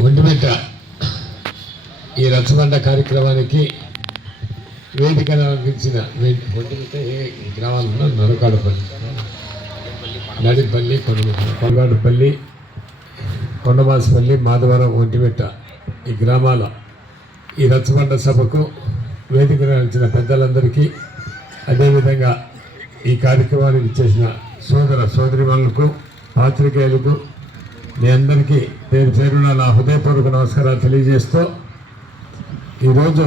ఒంటిమిట్ట ఈ రచ్చబండ కార్యక్రమానికి వేదిక అలంకరించిన వే- ఒంటిమిట్ట ఏ గ్రామాలలో నరకాడుపల్లి. నడిపల్లి కొండ కొండగాడుపల్లి కొండమాసపల్లి మాధవరం ఒంటిమిట్ట ఈ గ్రామాల ఈ రచ్చబండ సభకు వేదిక నిలిచిన పెద్దలందరికీ అదేవిధంగా ఈ కార్యక్రమానికి చేసిన సోదర సోదరిమణులకు పాత్రికేయులకు మీ అందరికీ పేరు పేరున నా హృదయపూర్వక నమస్కారాలు తెలియజేస్తూ ఈరోజు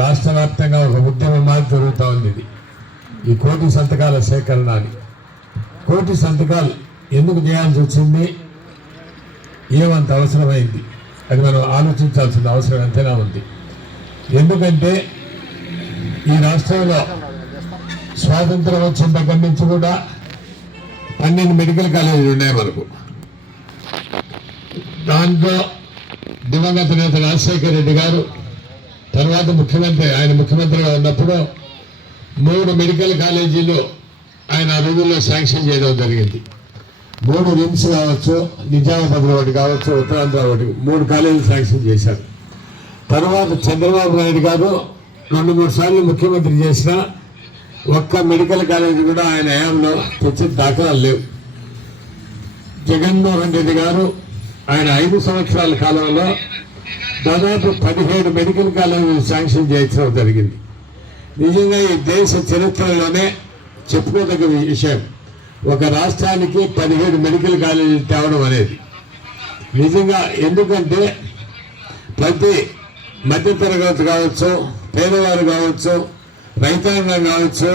రాష్ట్ర వ్యాప్తంగా ఒక ఉద్యమం మాది జరుగుతూ ఉంది ఇది. ఈ కోటి సంతకాల సేకరణ అని కోటి సంతకాలు ఎందుకు చేయాల్సి వచ్చింది? ఏమంత అవసరమైంది? అది మనం ఆలోచించాల్సిన అవసరం ఎంతైనా ఉంది. ఎందుకంటే ఈ రాష్ట్రంలో స్వాతంత్రం వచ్చిన దగ్గర నుంచి కూడా పన్నెండు మెడికల్ కాలేజీలు ఉన్నాయి మనకు. దాంట్లో దివంగత నేత రాజశేఖర రెడ్డి గారు తర్వాత ముఖ్యమంత్రి ఆయన ముఖ్యమంత్రిగా ఉన్నప్పుడు మూడు మెడికల్ కాలేజీలు ఆయన ఆ రోజుల్లో శాంక్షన్ చేయడం జరిగింది. మూడు రిమ్స్ కావచ్చు నిజామాబాద్ ఒకటి కావచ్చు ఉత్తరాంధ్ర ఒకటి మూడు కాలేజీలు శాంక్షన్ చేశారు. తర్వాత చంద్రబాబు నాయుడు గారు రెండు మూడు సార్లు ముఖ్యమంత్రి చేసిన ఒక్క మెడికల్ కాలేజీ కూడా ఆయన హయాంలో తెచ్చిన దాఖలాలు లేవు. జగన్మోహన్ రెడ్డి గారు ఆయన ఐదు సంవత్సరాల కాలంలో దాదాపు పదిహేడు మెడికల్ కాలేజీలు శాంక్షన్ చేయించడం జరిగింది. నిజంగా ఈ దేశ చరిత్రలోనే చెప్పుకోదగ్గ విషయం. ఒక రాష్ట్రానికి పదిహేడు మెడికల్ కాలేజీలు తేవడం అనేది. నిజంగా ఎందుకంటే ప్రతి మధ్యతరగతి కావచ్చు పేదవారు కావచ్చు రైతాంగం కావచ్చు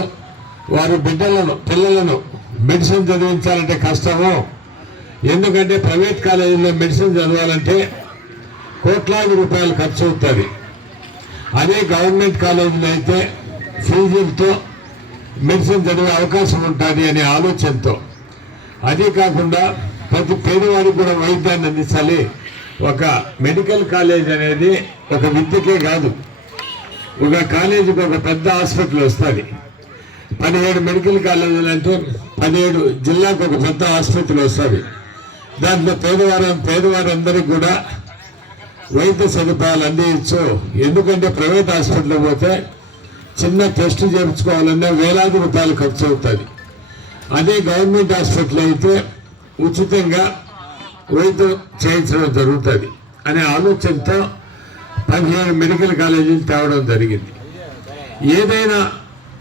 వారి బిడ్డలను పిల్లలను మెడిసిన్ చదివించాలంటే కష్టము. ఎందుకంటే ప్రైవేట్ కాలేజీలో మెడిసిన్ చదవాలంటే కోట్లాది రూపాయలు ఖర్చు అవుతుంది. అదే గవర్నమెంట్ కాలేజీలో అయితే ఫీజులతో మెడిసిన్ చదివే అవకాశం ఉంటుంది అనే ఆలోచనతో. అదే కాకుండా ప్రతి పేదవాడికి కూడా వైద్యాన్ని అందించాలి. ఒక మెడికల్ కాలేజ్ అనేది ఒక విద్యకే కాదు. ఒక కాలేజీకి ఒక పెద్ద హాస్పిటల్ వస్తుంది. పదిహేడు మెడికల్ కాలేజీలు అంటే పదిహేడు జిల్లాకు ఒక పెద్ద ఆసుపత్రి వస్తుంది. దాంట్లో పేదవారు పేదవారందరికీ కూడా వైద్య సదుపాయాలు అందించు. ఎందుకంటే ప్రైవేట్ హాస్పిటల్ పోతే చిన్న టెస్ట్ చేయించుకోవాలన్నా వేలాది రూపాయలు ఖర్చు అవుతుంది. అదే గవర్నమెంట్ హాస్పిటల్ అయితే ఉచితంగా వైద్యం చేయించడం జరుగుతుంది అనే ఆలోచనతో పదిహేను మెడికల్ కాలేజీలు తేవడం జరిగింది. ఏదైనా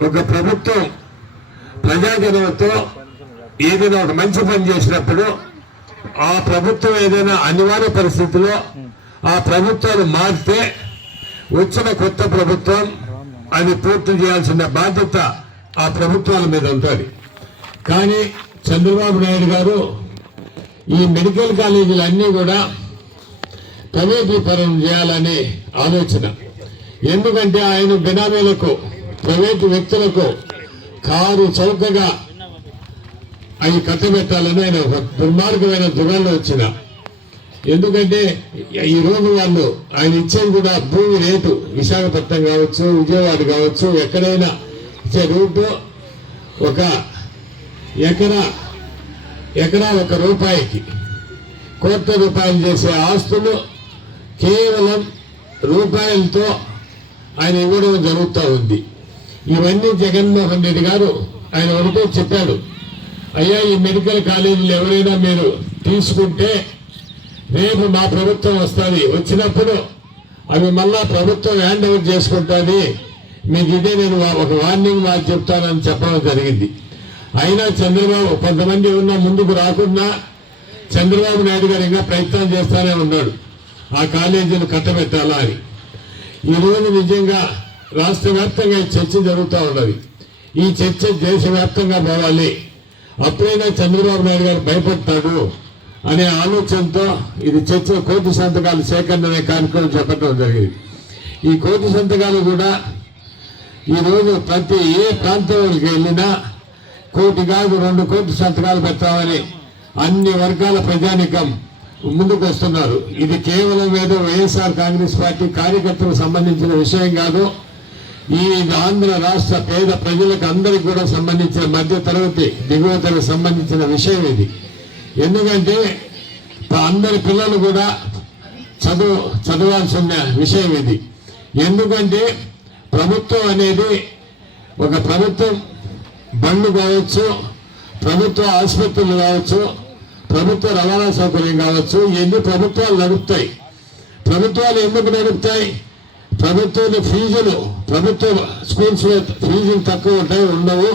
ఒక ప్రభుత్వం ప్రజాజనంతో ఏదైనా ఒక మంచి పని చేసినప్పుడు ఆ ప్రభుత్వం ఏదైనా అనివార్య పరిస్థితిలో ఆ ప్రభుత్వాలు మారితే వచ్చిన కొత్త ప్రభుత్వం అది పూర్తి చేయాల్సిన బాధ్యత ఆ ప్రభుత్వాల మీద ఉంటుంది. కానీ చంద్రబాబు నాయుడు గారు ఈ మెడికల్ కాలేజీలు అన్నీ కూడా ప్రైవేటీకరణ చేయాలనే ఆలోచన. ఎందుకంటే ఆయన బినామీలకు ప్రైవేటు వ్యక్తులకు కారు చౌకగా అవి కట్టబెట్టాలని ఆయన ఒక దుర్మార్గమైన దుగాల్లో వచ్చిన. ఎందుకంటే ఈ వాళ్ళు ఆయన ఇచ్చేది కూడా భూమి రేటు విశాఖపట్నం కావచ్చు విజయవాడ కావచ్చు ఎక్కడైనా ఇచ్చే రూటు ఒక ఎకరా ఎకరా ఒక రూపాయికి కోట్ల రూపాయలు చేసే ఆస్తులు కేవలం రూపాయలతో ఆయన ఇవ్వడం జరుగుతూ ఉంది. ఇవన్నీ జగన్మోహన్ రెడ్డి గారు ఆయన వరకు చెప్పాడు. అయ్యా ఈ మెడికల్ కాలేజీలు ఎవరైనా మీరు తీసుకుంటే రేపు మా ప్రభుత్వం వస్తుంది. వచ్చినప్పుడు అవి మళ్ళా ప్రభుత్వం హ్యాండ్ ఓవర్ చేసుకుంటుంది. మీకు ఇదే నేను ఒక వార్నింగ్ మాకు చెప్తానని చెప్పడం జరిగింది. అయినా చంద్రబాబు కొంతమంది ఉన్న ముందుకు రాకుండా చంద్రబాబు నాయుడు గారు ఇంకా ప్రయత్నం చేస్తానే ఉన్నాడు. ఆ కాలేజీని కట్టబెట్టాలా అని. ఈరోజు నిజంగా రాష్ట్ర వ్యాప్తంగా ఈ చర్చ జరుగుతూ ఉన్నది. ఈ చర్చ దేశవ్యాప్తంగా పోవాలి. అప్పుడైనా చంద్రబాబు నాయుడు గారు భయపడతాడు అనే ఆలోచనతో ఇది చర్చ కోటి సంతకాలు సేకరణ అనే కార్యక్రమం చెప్పడం జరిగింది. ఈ కోటి సంతకాలు కూడా ఈరోజు ప్రతి ఏ ప్రాంతంలోకి వెళ్ళినా కోటి కాదు రెండు కోటి సంతకాలు పెట్టామని అన్ని వర్గాల ప్రజానికం ముందుకు వస్తున్నారు. ఇది కేవలం ఏదో వైఎస్ఆర్ కాంగ్రెస్ పార్టీ కార్యకర్తలకు సంబంధించిన విషయం కాదు. ఈ ఆంధ్ర రాష్ట్ర పేద ప్రజలకు అందరికి కూడా సంబంధించిన మధ్య తరగతి దిగువ తరగతి సంబంధించిన విషయం ఇది. ఎందుకంటే అందరి పిల్లలు కూడా చదువు చదవాల్సిన విషయం ఇది. ఎందుకంటే ప్రభుత్వం అనేది ఒక ప్రభుత్వం బండ్లు కావచ్చు ప్రభుత్వ ఆసుపత్రులు కావచ్చు ప్రభుత్వ రవాణా సౌకర్యం కావచ్చు ఇవన్నీ ప్రభుత్వాలు నడుపుతాయి. ప్రభుత్వాలు ఎందుకు నడుపుతాయి? ప్రభుత్వ ఫీజులు ప్రభుత్వ స్కూల్స్లో ఫీజులు తక్కువ ఉంటాయి ఉండవు.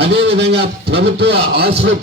అదేవిధంగా ప్రభుత్వ ఆసుపత్రులు